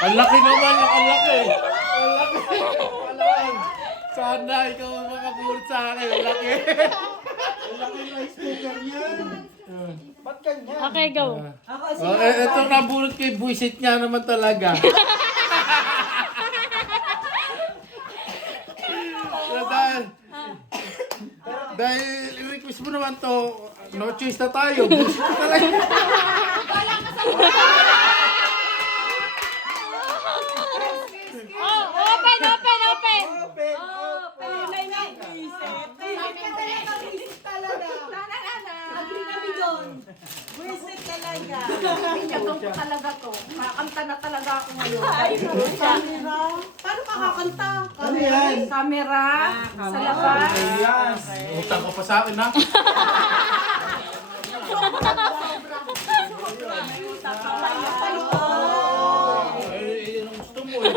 Ang laki naman, ang laki. Ang laki. Alam. Sana ikaw ang makapulot sa akin. Ang laki. Ang laki ng rice cooker niyan. Ba't ganyan? Okay, go. Ito nabulot kay buisit niya naman talaga. Dahil i-request mo naman to, no choice na tayo. Buisit na talaga. Oh, open, open, open. Open! Talaga to. Kakanta na talaga ako ngayon. Paano ka kakanta? Ano yan? Camera sa labas. Yes! Utang ko pa sa akin, ha? Yun ang gusto mo, eh.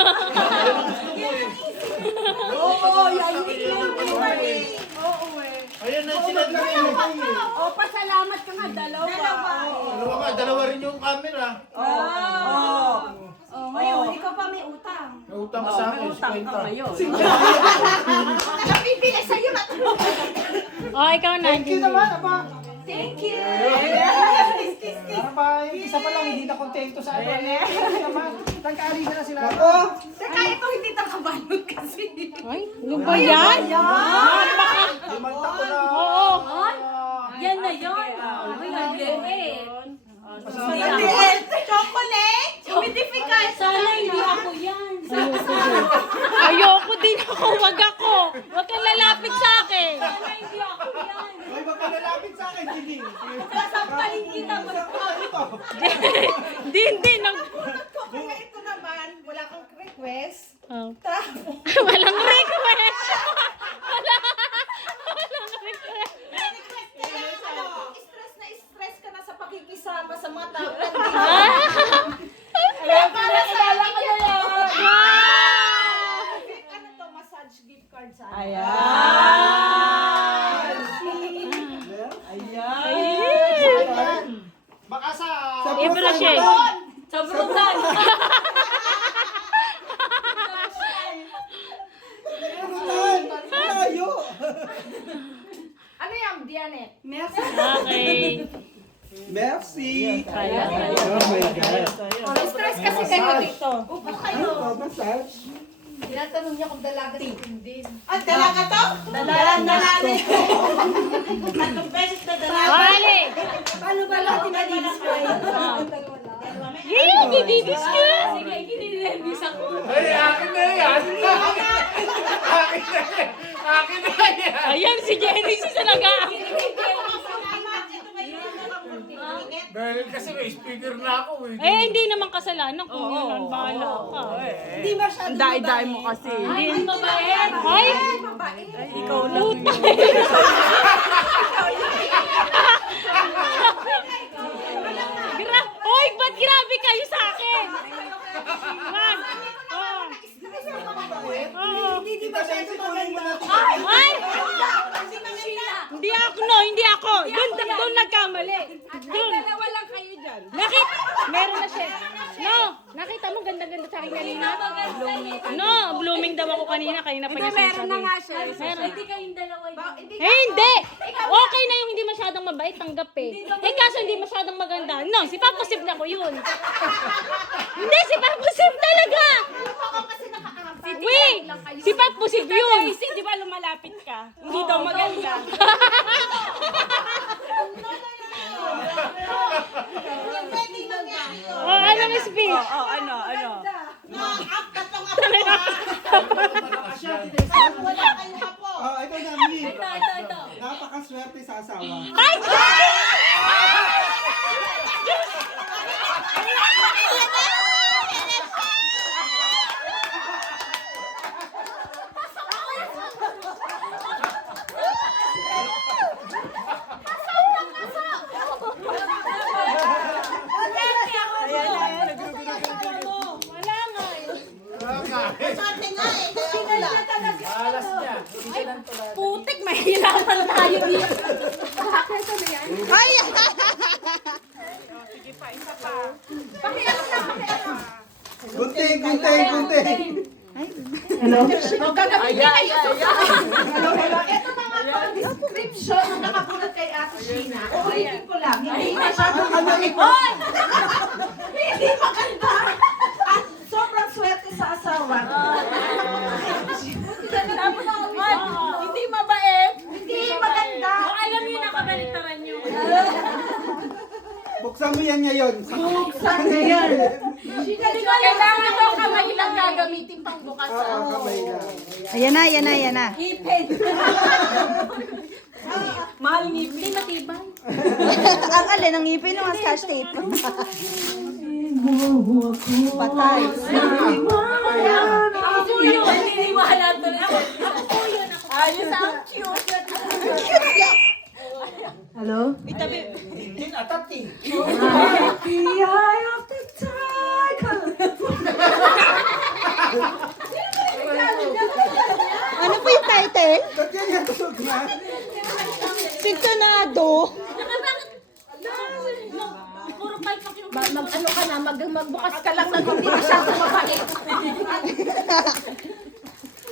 Ayan na sila. O, pasalamat ka nga, dalawa. Dalawa rin yung camera. Ngayon, ikaw pa may utang. May utang ka sa akin, 50. Napipili sa'yo na. Oh, ikaw na. Thank you naman, apa. Thank you. Para ba, yung isa pa lang, hindi na kontento sa ano. Thank you naman. Nagkaaliga na sila. Ako! Teka, ito hindi nakabalot kasi. Ay, ano ba yan? Limanta ko na. Oo. Yan na yun. Ay, nag-liit. Chocolate? Humidifikan. Sana hindi ako yan. Ayoko din ako. Wag ako. Wag kang lalapit sa akin. Sana hindi ako yan. Ay, ba't ka nalapit sa akin, Didi? Sasampalin kita. Hindi. Kaya ito naman, wala kang request. Oh. Walang request. Walang request. Stress ka na sa pakikisama sa mga tao. Kaya para sa akin. Ano to, massage gift card sa Baka sa... Ibra siya. Sa Brutan. Tayo! Ano yung Dianet? Okay. Merci! Kaya. Oh my God! Stress kasi kayo dito. Upo kayo. Ano ba, massage? Tinatanong niya kung dalaga si Quindin. Ah, dalaga to? Dalaga. Tatlong beses na dalaga. Ali. Paano ba lang tinadidisplay? Hindi didiscuss. Sige, kinilendis ako. Ay, akin na yan! Akin na yan! Akin na yan! Ayan, si Genesis talaga. Dahil kasi may speaker na ako, eh. Eh, hindi naman kasalanan ko. Yun, bahala ka. Hindi masyado Dai-dai mo kasi. Ay, mabait. Ay! Ikaw lang yun. Hoy, ba't grabe kayo sa akin? Wag. Hindi ba siya itutuloy mo na ito? Ay! Hindi ako, no, hindi ako. Doon nagkamali. Doon. Dalawa lang kayo dyan. Meron na siya. No, nakita mo ganda-ganda sa akin kanina? No, blooming daw ako kanina pa niya Meron na nga siya. Meron. Hindi kayong dalawa yun. Eh, hindi. Okay na yung hindi masyadong mabait, tanggap eh. Eh, kaso hindi masyadong maganda. No, si Papa Sip na ko yun. Hindi, si Papa Sip talaga. Wait, si Papa Sip yun. Kasi di ba lumalapit ka? Hindi daw maganda. Oh, ano na speech? Oh, ano? Wala kayong hapo. Oh, ikaw na, Mi. Ito. Napakaswerte sa asawa. Ay! Masarte nga eh. Kaya wala. Alas niya. Putik, mahirapan tayo dito. Ay! Gunting Kunting. O, gagamitin na yung Hello. Ito na nga po, description na nakabulat kay Ate Sheena. Ulitin ko lang. Hindi masyadong mabait. Hindi maganda. At sobrang swerte sa asawa. Tapos, hindi mabait. Hindi maganda. O, alam niyo, nakabaliktaran niyo. Buksan mo yan ngayon. Buksan na yan. Kailangan daw kamay lang gagamitin pang bukas. Kamay na. Ayan na. Mahal ngipin. Hindi matibay. Ang alin, ang ngipin ng scotch tape. Patay. Ako yun. Naniniwala tuloy ako. Ako po yun. Ayos, ang cute. Din atat eh. Ano po yung title? Ba't yan yung tusog na? Sigtonado. Puro pipe pa kinuha. Mag-ano ka na, magbukas ka lang ng hindi masyadong mabait.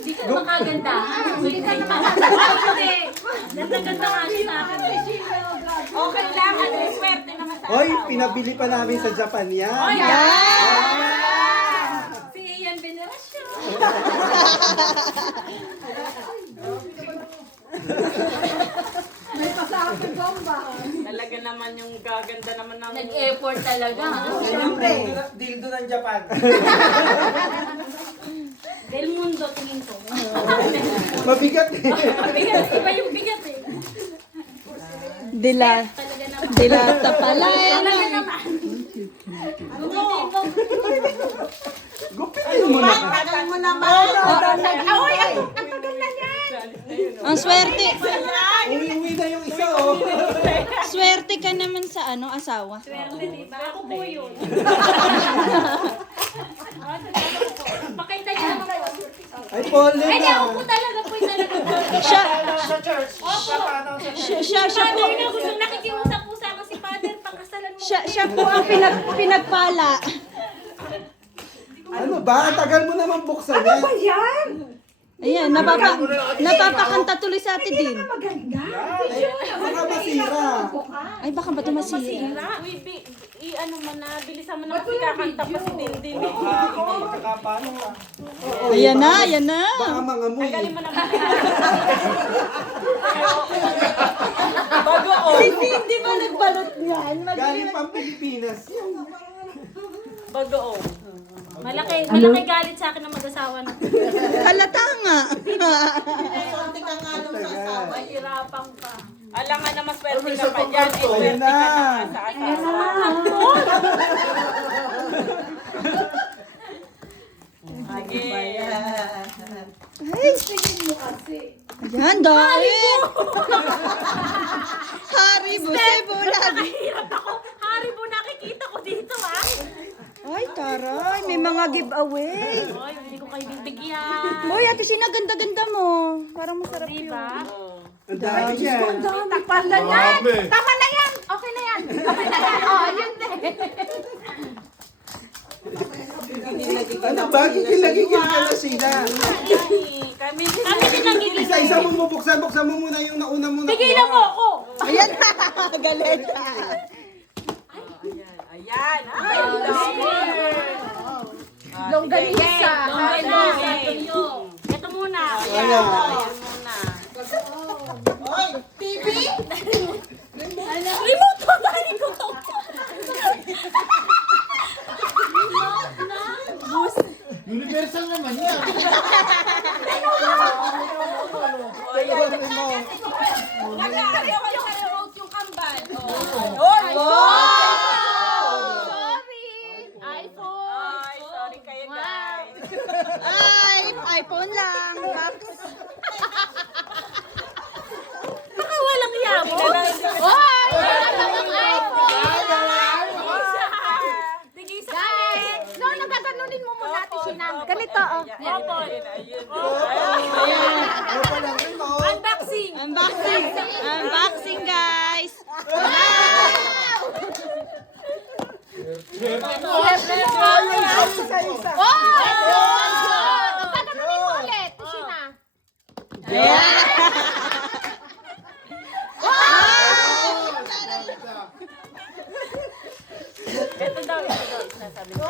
Hindi ka makaganda. Hindi ka makaganda. Ganda-ganda nga siya sa akin. Okay lang, at may swerte naman tayo. Hoy, pinabili pa namin sa Japan yan. Si Ian Veneracion. Talaga naman yung gaganda naman ng... Nag-effort talaga. Dildo ng Japan. Del Mundo, tingin ko. Mabigat eh. Bigat, iba yung bigat eh. Talaga naman. Dilata pala. Talaga naman. Gupilin mo na. Tagal mo naman. Ang swerte. Uwi na yung isa oh. Swerte ka naman sa asawa. Swerte, diba? Ako po yun. Pakita niyo naman po. Ay, Pauline Ay, di, na. ako po talaga po yung talaga. Siya, Sa church. siya po. Father na gusto nakikiusap po sa akin si Father, pakasalan mo. Siya po ang pinagpala. Ano ba? Ang tagal mo naman buksan yan. Ano ba yan? Ayan, napapakanta tuloy sa atin din. Baka masira. Ay, baka ba ito masira? Uy, ano man na, bilisan mo na kasi kakanta pa si Dindin. Tsaka paano ka? Ayan na. Baka mangamoy. Galing mo naman. Bago o. Hindi ba nagbalot yan? Galing pang Pilipinas. Bago o. Malaki galit sa akin ng mag-asawa na. Halata nga. Mahirapan pa. Alangan na maswerte ka pa dyan. Eh, Ayan swerte na. ka na sa asawa. Ayan, dahil. Haribo, sebo, lagi. Mahirap ako. Haribo nakikita ko dito ah. Ay, taray, may mga giveaway. Ay, hindi ko kayo bibigyan. Boy, ate, sinaganda-ganda mo. Parang masarap yun. Diba? Ang dami yan. Takpan na yan. Tama na yan. Okay na yan. Okay na yan. Oh, yun din. Ano ba? Gigil-gigil ka na sila. Kami Kami din nagigil. Isa-isa mo bubuksan. Buksan mo muna yung nauna mo na. Tigilan mo ako. Ayan, galit. Ayan. Ay, Longganisa. Longganisa. Ito muna. Ayan. Ayan muna. Remote ko dahil ko to. Universal naman yan. Nag-aari ako yung remote yung kambal. Ay, sorry kayo guys. Ay, iPhone lang. Box. Baka walang yabo. Tigisa. No, nagaganunin mo muna ate Sinang. Ganito oh. Ano pa lang rin oh. Unboxing. Unboxing, guys. Tatanungin mo ulit. Sina? Ito daw, sinasabi ko.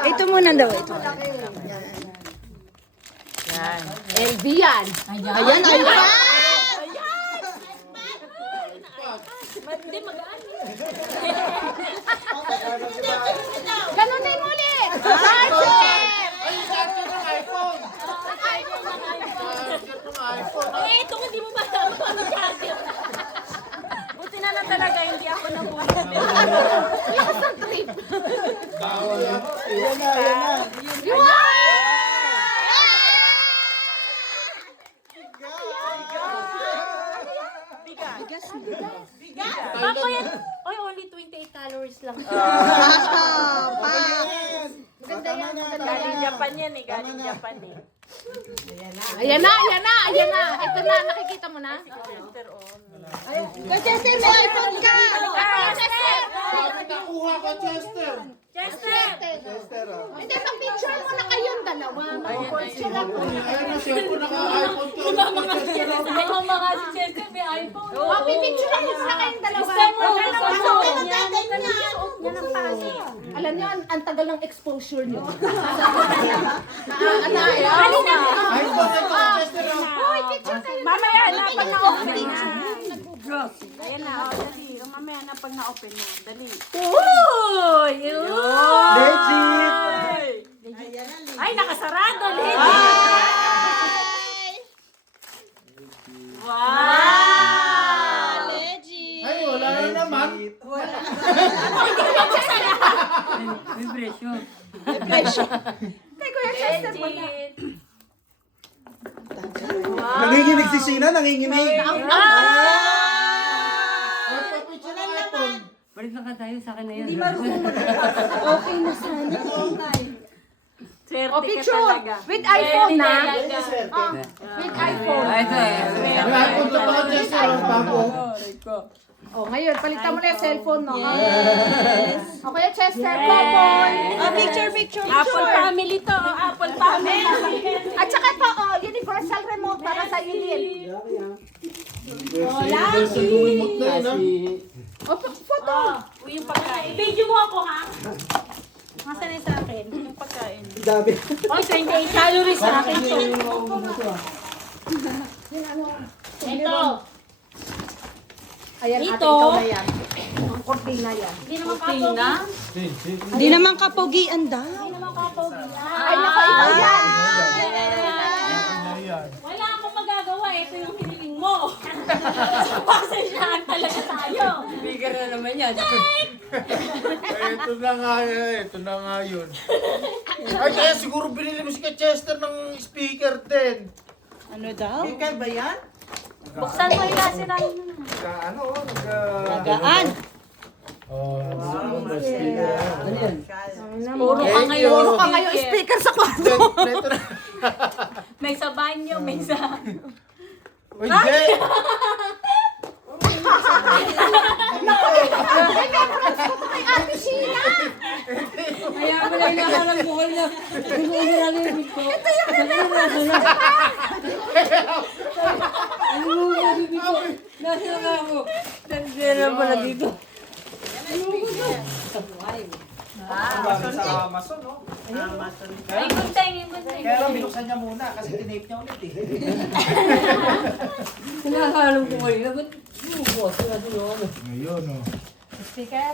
Ito muna daw, ito. Yan. LV yan. Ayan, ay pa! Hindi magaan. Ganunin mo ulit. Ay, charger ng iPhone! Charger ng iPhone! Ay, ito hindi mo ba ano charger? Buti na lang talaga, hindi ako nabulot. Papa yan. Oy, only 28 calories lang. Galing Japan yan eh, galing Japan eh. Ayan na. Ito na, nakikita mo na? Chester, may iPhone ka! Nakuha ko, Chester! Chester! Hindi, picture mo na kayong dalawa. Picture ako. Ayun na siya po naka-iPhone to. Mama nga si Chester, may iPhone. Pipicture mo na kayong dalawa. Gusto mo, Suot niya ng pangit. Alam niyo, ang tagal ng exposure niyo. iPhone ito, Chester. Hoy, picture kayo. Mamaya na pag na-open na. Ayan na, dali. Mamaya na pag na-open na. Dali. Uy! Legit! Ay, nakasarado. Legit! Wow! Ay, wala na naman. Legit! Nanginginig si Sheena, nanginginig. Ay, papicture ng iPhone. Swerte ka talaga. With iPhone na. Talaga. With iPhone. May iPhone to mga Chester. Ang bago. Oh, ngayon, palitan mo na yung cellphone, no? Yes. Okay, Chester, Popoy. Picture. Apple family to. Apple family. At saka ito, universal remote para sa Yulin. Sa remote na yun, ha? Photo. Yung pagkain. Video mo ako ha. Nasaan yung sa akin? Yung pagkain. Dabi. Oy, 28 calories sa akin to. Ito. Ayan, ate, Ito. ikaw na yan. Ang kortina yan. Hindi naman kapogi. Hindi naman kapogian daw. Hindi naman kapogi. Ay, naku, ikaw yan. Wala akong magagawa. Ito yung hiniling mo. Pasensyahan talaga tayo. Bigger na naman yan. Ito na nga yun. Ay, kaya siguro binili mo si Chester ng speaker din. Ano daw? Speaker ba yan? Buksan mo yung nasirahin mo. Gaan. Puro ka ngayon. Puro ka ngayon speaker sa kwarto. Ito na. May sa banyo, may sa... Uy, Jay! Ay, ate Sheena. Sa Amazon, no? Ay, good time, good time. Kaya lang binuksan niya muna kasi tinape niya ulit eh. Ngayon, oh. Speaker.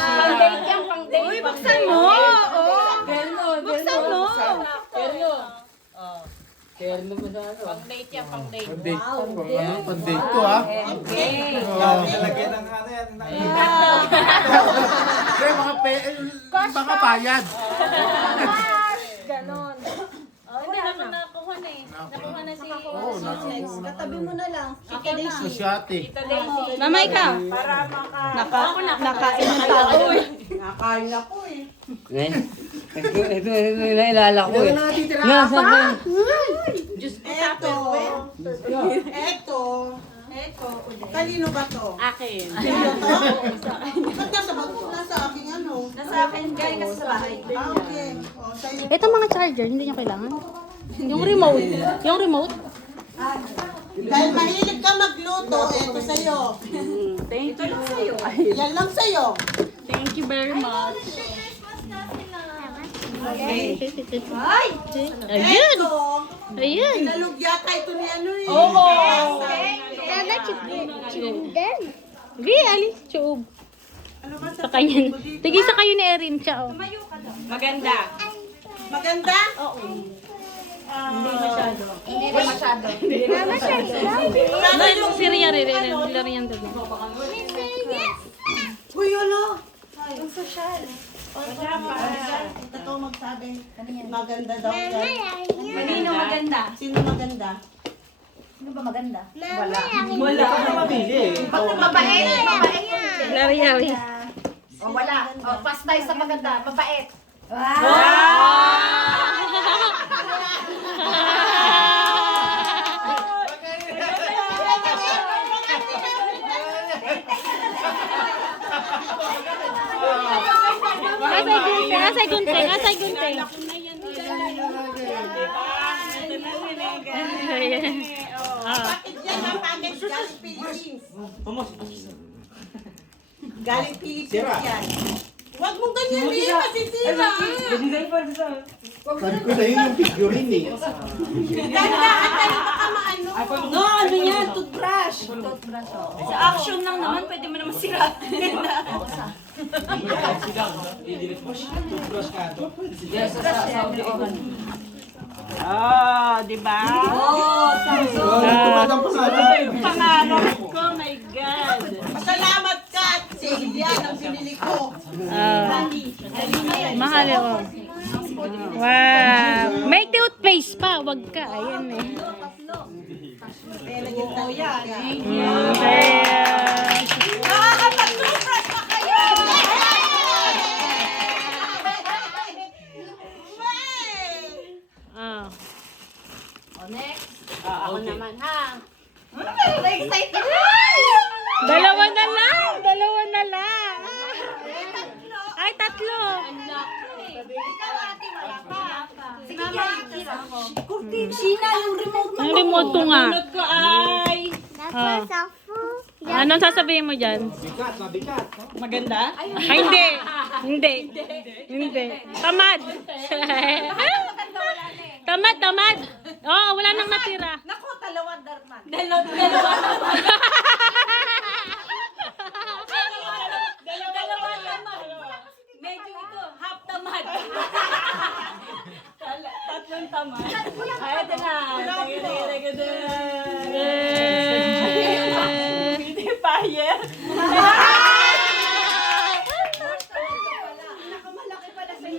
Pang date yan, pang date. Uy, Buksan mo. Buksan mo. Pang date yan, pang date. Pandate. Pandate to, ha? Okay. Lalagyan ng ano yan. Kaya mga bayad. Ganon. Hindi naman nakuha na eh. Nakuha na si... Oo, Katabi mo na lang. Masyate. Tita Daisy. Mama, ikaw. Para maka... Nakain ng tao. Nakain ako eh. Ito naalala ko eh. Natitira Nasa ba? Diyos ko, tapos. Eto. Kanino ba to? Akin. Ba't nasa bag? Nasa aking ano? Nasa akin, galing kasi sa bahay. Ah, okay. O, sa'yo. Ito mga charger, hindi niya kailangan. Yung remote. Yung remote. Dahil mahilig ka magluto, eto sa'yo. Thank you. Sa'yo. Yan lang sa'yo. Thank you very much. Okay. Ay! Ayun! Eto, Ayun! nalog yata ito ni ano eh. Oo. Gi, alis. Tube. Ano ba Sa kanya. Tigil sa kayo ni Erin. Ciao. Maganda. Maganda? Hindi na masyado. Sana yung... Si Ria, Ria. Uy, ano? Yung social. Wala pa. Ito magsabi. Maganda daw. Kanino maganda? Sino maganda? Sino ba maganda? Wala. Mabait. Ria. O wala. O, pass tayo sa maganda. Mabait. Asay gunting. Ayan. Bakit yan ang package galing Philippines? Galing Philippines yan. Huwag mong ganyan eh, masisira. Sabi ko na yun yung figurine eh. Dandaan tayo baka maano. No, ano yan? Toothbrush. Sa action lang naman, pwede mo naman sirain. Di ba? Oh, Tumadang pangalan. pangarap ko, my God. Salamat ka at yan ang binili ko. Mahal ako. Wow. May toothpaste pa. Wag ka. Ayan eh. Kaya naging tayo yan. Nakakapag-toothbrush pa kayo! Ah. Ako naman, ha? Dalawa na lang. Ay, tatlo. Sheena, yung remote Yung remote ko nga. Bunot ko ay... Ah. Anong sasabihin mo dyan? Maganda? Ay, hindi. Tamad. Tamad. Oo, wala nang natira. Naku, dalawa naman. Dalawa naman. Medyo ito, half tamad. Tatlong tamad. Ay, ito na. Hindi fire.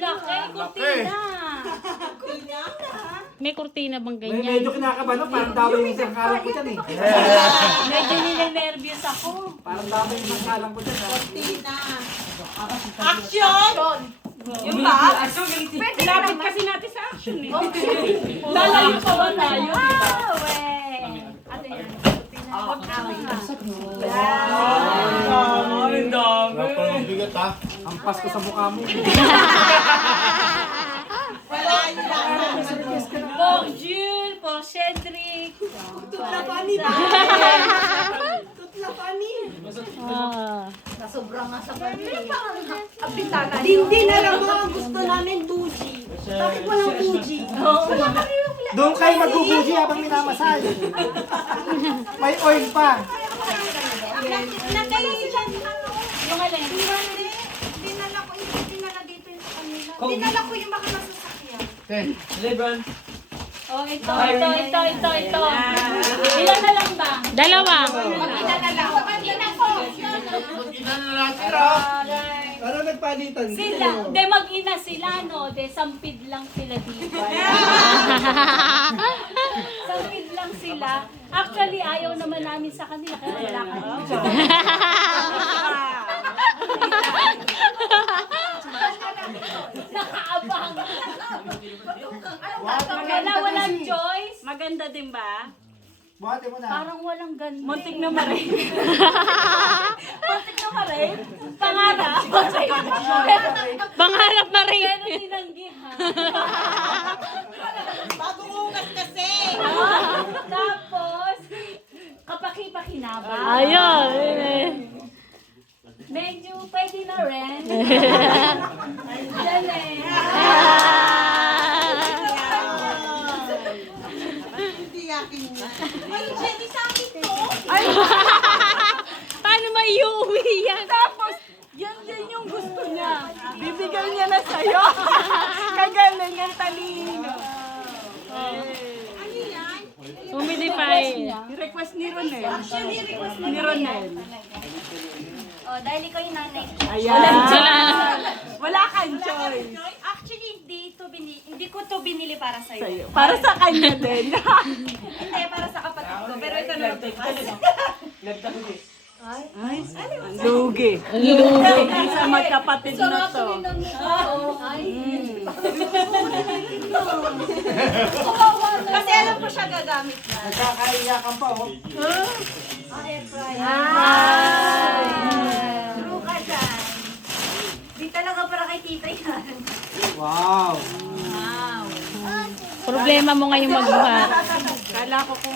Laki, kurtina. May kurtina bang Medyo ganyan? kinakabahan, no? Parang dami yung sangkalan ko dyan eh. Medyo ninenervyos ako. Parang dami yung sangkalan ko dyan. Tina. Action! Yung ba? Lapit kasi natin sa action eh. Lalayo pa ba tayo? Napakabigat ha. Ang pasko sa mukha mo. Wala yun lang. Por Jules, por Cedric. Tutlapani ba? Tutlapani. Ah. Sobrang nga sa bali. Ang bintana niyo. Hindi na lang mga gusto namin 2G. Bakit walang 2G? Doon kayo magbubuji habang minamasal. May oil pa. Yung alin? Dinala ko dito yung sa kanila. Dinala ko yung mga nasasakyan. Oh, ito. Ilan na lang ba? Dalawa. Mag-ina na lang. Mag-ina na natira. Ano nagpalitan? Sila, de mag-ina sila, no? De sampid lang sila dito. Sampid lang sila. Actually, ayaw naman namin sa kanila. Kaya wala ka. Nakaabang. Walang choice. Maganda din ba? Buhati mo na. Parang walang ganda. Muntik na marin. Muntik na marin. Pangarap. Pangarap pa rin. Pero tinanggihan. Bagong ugat kasi. Tapos, kapaki-pakinabang. Ayun. Medyo pwede na rin. Dali. Hindi yakin niya. Ay, Jenny, sa akin to. Paano maiuwi yan? Tapos, yan din yung gusto niya. Bibigay niya na sa'yo. Kagaling, ang talino. Humidify. Request ni Ronel. Actually, request ni Ronel. Oh, dahil ikaw yung nanay. Wala kang choice. Actually, hindi ko to binili para sa'yo. Para sa kanya din. Hindi, para sa kapatid ko. Pero ito na lang. Ay, ang lugi. Lugi sa magkapatid na to. Kasi alam ko siya gagamit na. Nagkakaiyakan pa, oh. True ka dyan. Di talaga para kay tita yan. Wow. Problema mo ngayong magbuhat. Kala ko kung